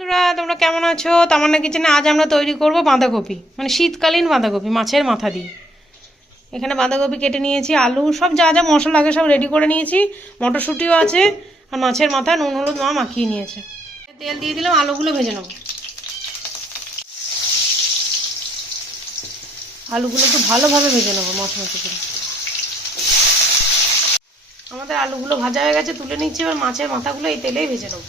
বন্ধুরা তোমরা কেমন আছো? তামান্না কিচেনে আজ আমরা তৈরি করব বাঁধাকপি, মানে শীতকালীন বাঁধাকপি মাছের মাথা দিয়ে। এখানে বাঁধাকপি কেটে নিয়েছি, আলু সব যা যা মশলা লাগে সব রেডি করে নিয়েছি, মটরশুঁটিও আছে, আর মাছের মাথা নুন হলুদ মা মাখিয়ে নিয়েছে। তেল দিয়ে দিলাম, আলুগুলো ভেজে নেব। আলুগুলো একটু ভালোভাবে ভেজে নেবো মশমচি করে। আমাদের আলুগুলো ভাজা হয়ে গেছে, তুলে নিচ্ছি। এবার মাছের মাথাগুলো এই তেলেই ভেজে নেবো।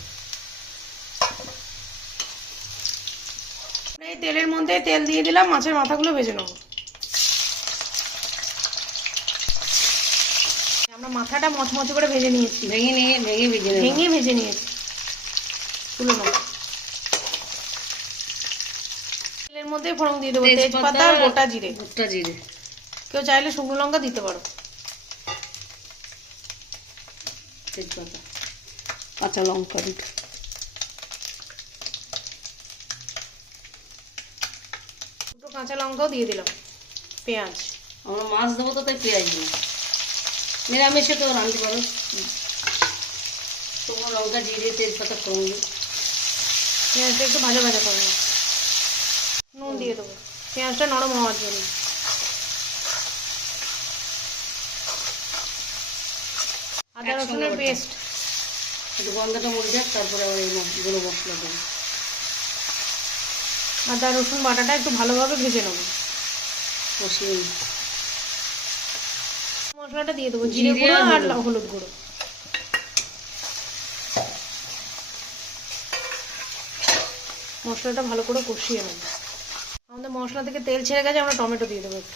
এই তেলের মধ্যে তেল দিয়ে দিলাম, মাছের মাথাগুলো ভেজে নেব। আমরা মাথাটা মচমচে করে ভেজে নিয়েছি, ভেঙে ভেজে নিয়েছি। তুলে নেব। তেলের মধ্যে ফোড়ন দিয়ে দেবো, তেজপাতা আর গোটা জিরে। কেউ চাইলে শুকনো লঙ্কা দিতে পারো। তেজপাতা, কাঁচা লঙ্কা দিতে। দুটো কাঁচা লঙ্কাও দিয়ে দিলাম, পেঁয়াজ। আমরা মাছ দেবো তো তাই পেঁয়াজ দিই। নিরামিষে তো রাঁধতে পারো, শুকনো লঙ্কা জিরে তেজপাতা ফোড়ন দিই। পেঁয়াজটা একটু ভাজা ভাজা করে নেব। নুন দিয়ে দেবো পেঁয়াজটা নরম হওয়ার জন্য। আদা রসুনের পেস্ট, একটু গন্ধটা মরে যাক, তারপরে আবার এই গুঁড়ো মশলা দেবো। আদা রসুন বাটাটা একটু ভালোভাবে ভেজে নেব, কষিয়ে মশলাটা দিয়ে দেবো, জিরে গুঁড়ো আর হলুদ গুঁড়ো। মশলাটা ভালো করে কষিয়ে নেব। আমাদের মশলা থেকে তেল ছেড়ে গেছে, আমরা টমেটো দিয়ে দেবো একটু।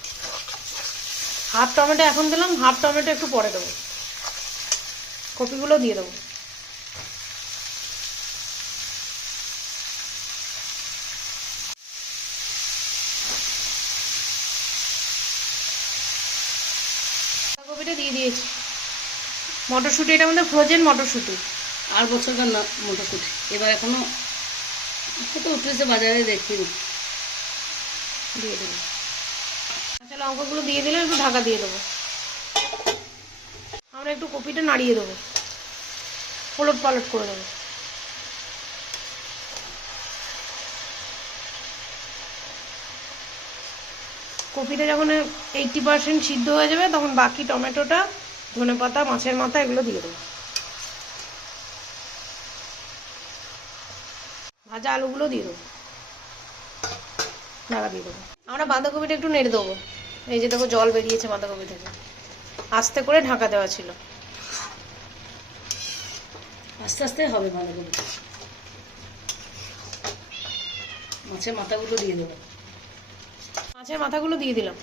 হাফ টমেটো এখন দিলাম, হাফ টমেটো একটু পরে দেবো। কপিগুলো দিয়ে দেবো। কপিটা দিয়ে দিয়েছি। মটরশুঁটি, এটা আমাদের ফ্রোজেন মটরশুঁটি। আর বছরকার না মটরশুঁটি, এবার এখনো তো উঠেছে বাজারে, দেখিনি। দিয়ে দেবো। কাঁচা লঙ্কাগুলো দিয়ে দিলাম, একটু ঢাকা দিয়ে দেবো। আমরা একটু কপিটা নাড়িয়ে দেবো, ওলট পালট করে দেবো। কপিটা যখন 80% সিদ্ধ হয়ে যাবে, তখন বাকি টমেটোটা, ধনেপাতা, মাছের মাথা এগুলো দিয়ে দেবো। ভাজা আলুগুলো দিয়ে দেবো, ঢাকা দিয়ে দেবো। আমরা বাঁধাকপিটা একটু নেড়ে দেবো। এই যে দেখো জল বেরিয়েছে বাঁধাকপি থেকে, আস্তে করে ঢাকা দেওয়া ছিল। আস্তে আস্তে হবে বাঁধাকপি। মাছের মাথাগুলো দিয়ে দেবো। মাছের মাথাগুলো দিয়ে দিলাম।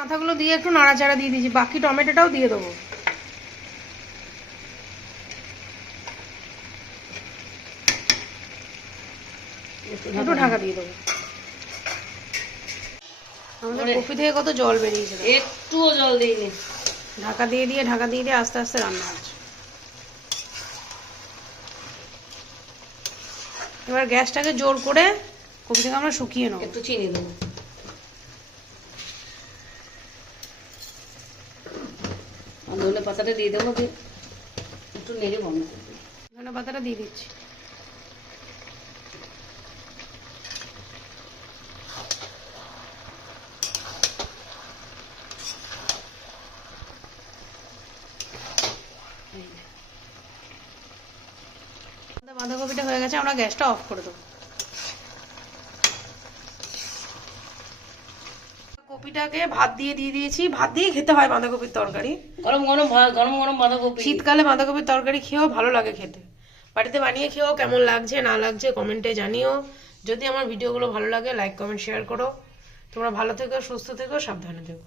মাথাগুলো দিয়ে একটু নাড়াচাড়া দিয়ে দিয়েছি, বাকি টমেটোটাও দিয়ে দেবো। একটু ঢাকা দিয়ে দেবো। আমাদের কপি থেকে কত জল বেরিয়েছে, একটুও জল দিইনি। ঢাকা দিয়ে দিয়ে আস্তে আস্তে রান্না হচ্ছে। এবার গ্যাসটাকে জোর করে কপিটাকে আমরা শুকিয়ে নেবো। একটু চিনি দেবো। ধনে পাতাটা দিয়ে দেবো, দিয়ে একটু নেড়ে বন্ধ করবো। ধনে পাতাটা দিয়ে দিচ্ছি। বাঁধাকপিটা হয়ে গেছে, আমরা গ্যাসটা অফ করে দেবো। কপিটাকে ভাত দিয়ে দিয়েছি, ভাত দিয়ে খেতে হয় বাঁধাকপির তরকারি। গরম গরম বাঁধাকপি। শীতকালে বাঁধাকপির তরকারি খেয়েও ভালো লাগে খেতে। বাড়িতে বানিয়ে খেয়েও কেমন লাগছে না লাগছে কমেন্টে জানিও। যদি আমার ভিডিওগুলো ভালো লাগে লাইক কমেন্ট শেয়ার করো। তোমরা ভালো থেকো, সুস্থ থেকো, সাবধানে থেকো।